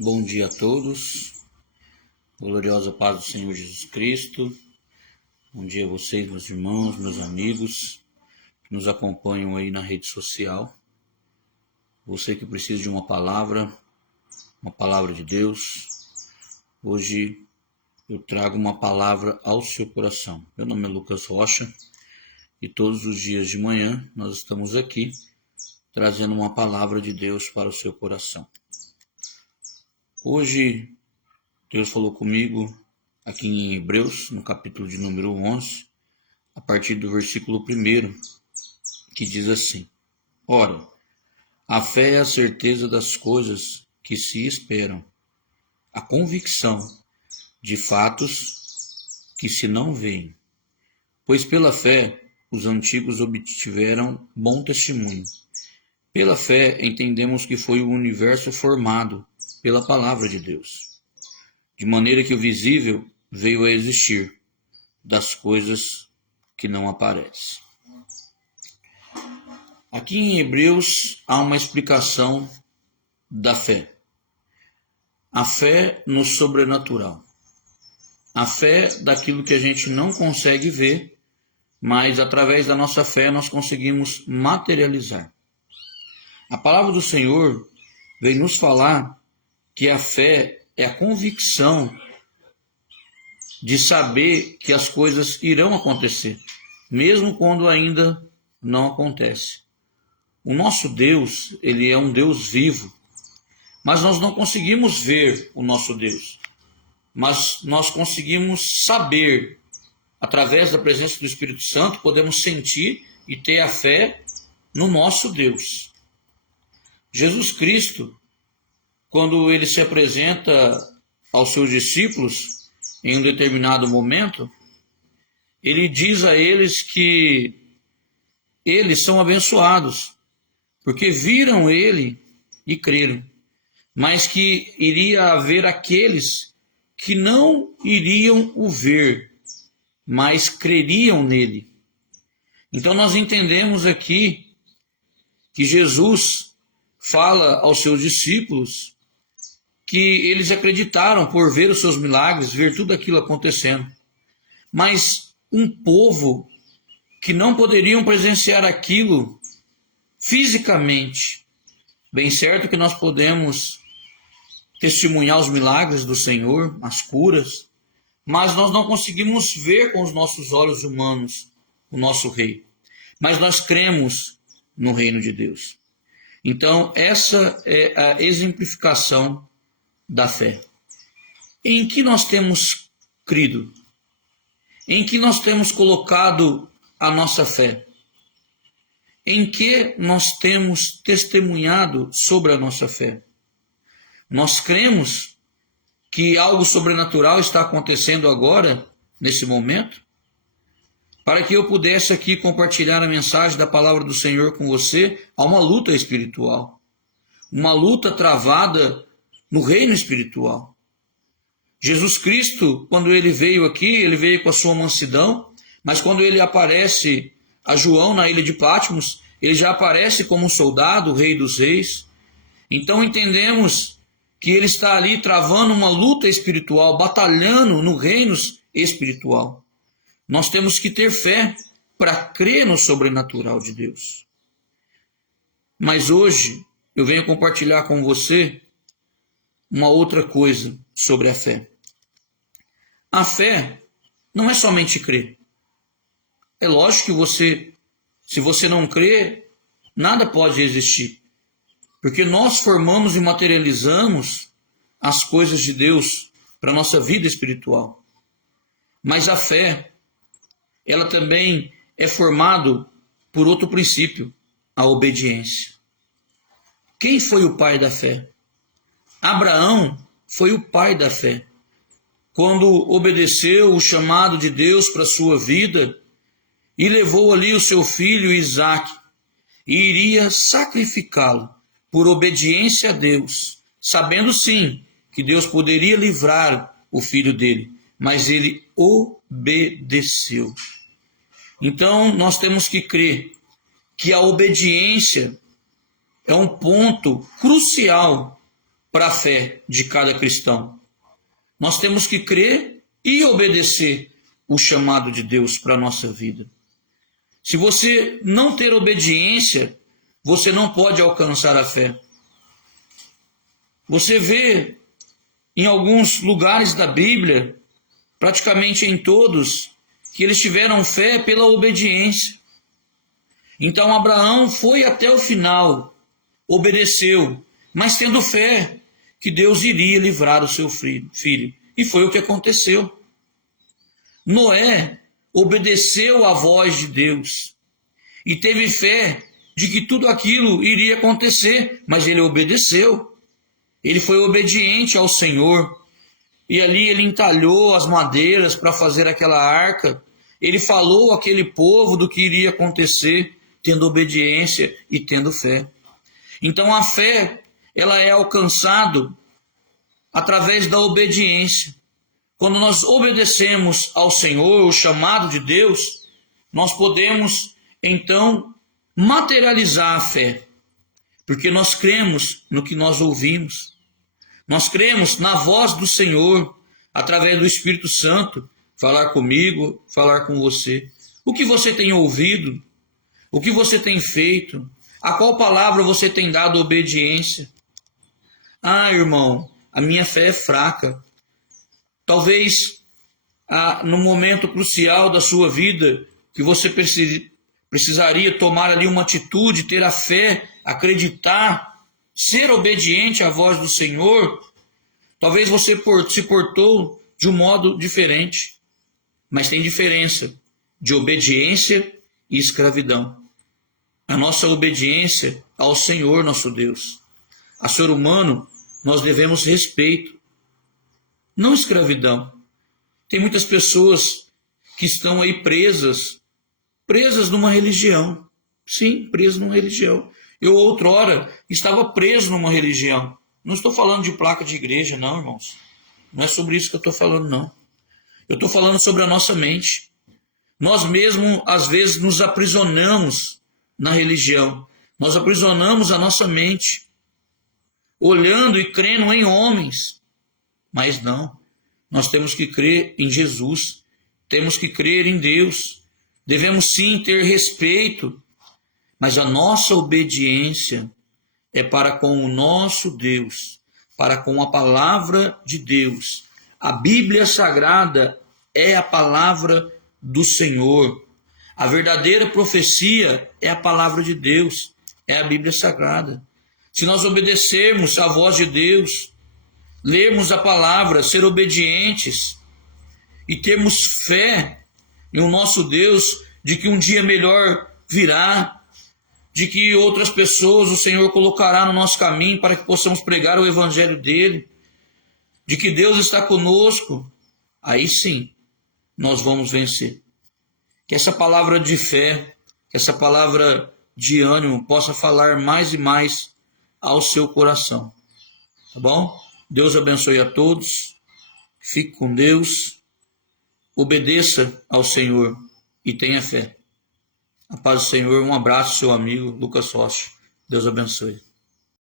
Bom dia a todos, gloriosa paz do Senhor Jesus Cristo. Bom dia a vocês, meus irmãos, meus amigos que nos acompanham aí na rede social. Você que precisa de uma palavra de Deus. Hoje eu trago uma palavra ao seu coração. Meu nome é Lucas Rocha e todos os dias de manhã nós estamos aqui trazendo uma palavra de Deus para o seu coração. Hoje Deus falou comigo aqui em Hebreus, no capítulo de número 11, a partir do versículo 1, que diz assim: Ora, a fé é a certeza das coisas que se esperam, a convicção de fatos que se não veem. Pois pela fé os antigos obtiveram bom testemunho. Pela fé entendemos que foi o universo formado pela palavra de Deus, de maneira que o visível veio a existir das coisas que não aparecem. Aqui em Hebreus há uma explicação da fé. A fé no sobrenatural. A fé daquilo que a gente não consegue ver, mas através da nossa fé nós conseguimos materializar. A palavra do Senhor vem nos falar que a fé é a convicção de saber que as coisas irão acontecer, mesmo quando ainda não acontece. O nosso Deus, ele é um Deus vivo, mas nós não conseguimos ver o nosso Deus, mas nós conseguimos saber, através da presença do Espírito Santo, podemos sentir e ter a fé no nosso Deus. Jesus Cristo, quando ele se apresenta aos seus discípulos em um determinado momento, ele diz a eles que eles são abençoados, porque viram ele e creram, mas que iria haver aqueles que não iriam o ver, mas creriam nele. Então nós entendemos aqui que Jesus fala aos seus discípulos que eles acreditaram por ver os seus milagres, ver tudo aquilo acontecendo. Mas um povo que não poderiam presenciar aquilo fisicamente. Bem certo que nós podemos testemunhar os milagres do Senhor, as curas, mas nós não conseguimos ver com os nossos olhos humanos o nosso Rei. Mas nós cremos no reino de Deus. Então, essa é a exemplificação da fé. Em que nós temos crido? Em que nós temos colocado a nossa fé? Em que nós temos testemunhado sobre a nossa fé? Nós cremos que algo sobrenatural está acontecendo agora, nesse momento? Para que eu pudesse aqui compartilhar a mensagem da palavra do Senhor com você, há uma luta espiritual. Uma luta travada no reino espiritual. Jesus Cristo, quando ele veio aqui, ele veio com a sua mansidão, mas quando ele aparece a João na ilha de Patmos, ele já aparece como um soldado, o rei dos reis. Então entendemos que ele está ali travando uma luta espiritual, batalhando no reino espiritual. Nós temos que ter fé para crer no sobrenatural de Deus. Mas hoje eu venho compartilhar com você uma outra coisa sobre a fé. A fé não é somente crer. É lógico que se você não crer, nada pode existir. Porque nós formamos e materializamos as coisas de Deus para a nossa vida espiritual. Mas a fé, ela também é formada por outro princípio, a obediência. Quem foi o pai da fé? Abraão foi o pai da fé. Quando obedeceu o chamado de Deus para a sua vida e levou ali o seu filho Isaque e iria sacrificá-lo por obediência a Deus, sabendo sim que Deus poderia livrar o filho dele, mas ele obedeceu. Então nós temos que crer que a obediência é um ponto crucial para a fé de cada cristão. Nós temos que crer e obedecer o chamado de Deus para a nossa vida. Se você não ter obediência, você não pode alcançar a fé. Você vê em alguns lugares da Bíblia, praticamente em todos, que eles tiveram fé pela obediência. Então Abraão foi até o final, obedeceu, mas tendo fé que Deus iria livrar o seu filho. E foi o que aconteceu. Noé obedeceu à voz de Deus e teve fé de que tudo aquilo iria acontecer, mas ele obedeceu. Ele foi obediente ao Senhor e ali ele entalhou as madeiras para fazer aquela arca. Ele falou àquele povo do que iria acontecer, tendo obediência e tendo fé. Então a fé, ela é alcançada através da obediência. Quando nós obedecemos ao Senhor, o chamado de Deus, nós podemos então materializar a fé, porque nós cremos no que nós ouvimos. Nós cremos na voz do Senhor, através do Espírito Santo, falar comigo, falar com você. O que você tem ouvido? O que você tem feito? A qual palavra você tem dado obediência? Ah, irmão, a minha fé é fraca. Talvez no momento crucial da sua vida, que você precisaria tomar ali uma atitude, ter a fé, acreditar, ser obediente à voz do Senhor, talvez você se portou de um modo diferente. Mas tem diferença de obediência e escravidão. A nossa obediência ao Senhor, nosso Deus. A ser humano, nós devemos respeito, não escravidão. Tem muitas pessoas que estão aí presas numa religião. Sim, presas numa religião. Eu outrora estava preso numa religião. Não estou falando de placa de igreja, não, irmãos. Não é sobre isso que eu estou falando, não. Eu estou falando sobre a nossa mente. Nós mesmos, às vezes, nos aprisionamos na religião. Nós aprisionamos a nossa mente, olhando e crendo em homens. Mas não, nós temos que crer em Jesus, temos que crer em Deus. Devemos sim ter respeito, mas a nossa obediência é para com o nosso Deus, para com a palavra de Deus. A Bíblia Sagrada é a palavra do Senhor. A verdadeira profecia é a palavra de Deus, é a Bíblia Sagrada. Se nós obedecermos à voz de Deus, lermos a palavra, ser obedientes e termos fé no nosso Deus de que um dia melhor virá, de que outras pessoas o Senhor colocará no nosso caminho para que possamos pregar o evangelho dele, de que Deus está conosco, aí sim nós vamos vencer. Que essa palavra de fé, que essa palavra de ânimo possa falar mais e mais ao seu coração. Tá bom? Deus abençoe a todos. Fique com Deus. Obedeça ao Senhor e tenha fé. A paz do Senhor. Um abraço, seu amigo Lucas Rocha. Deus abençoe.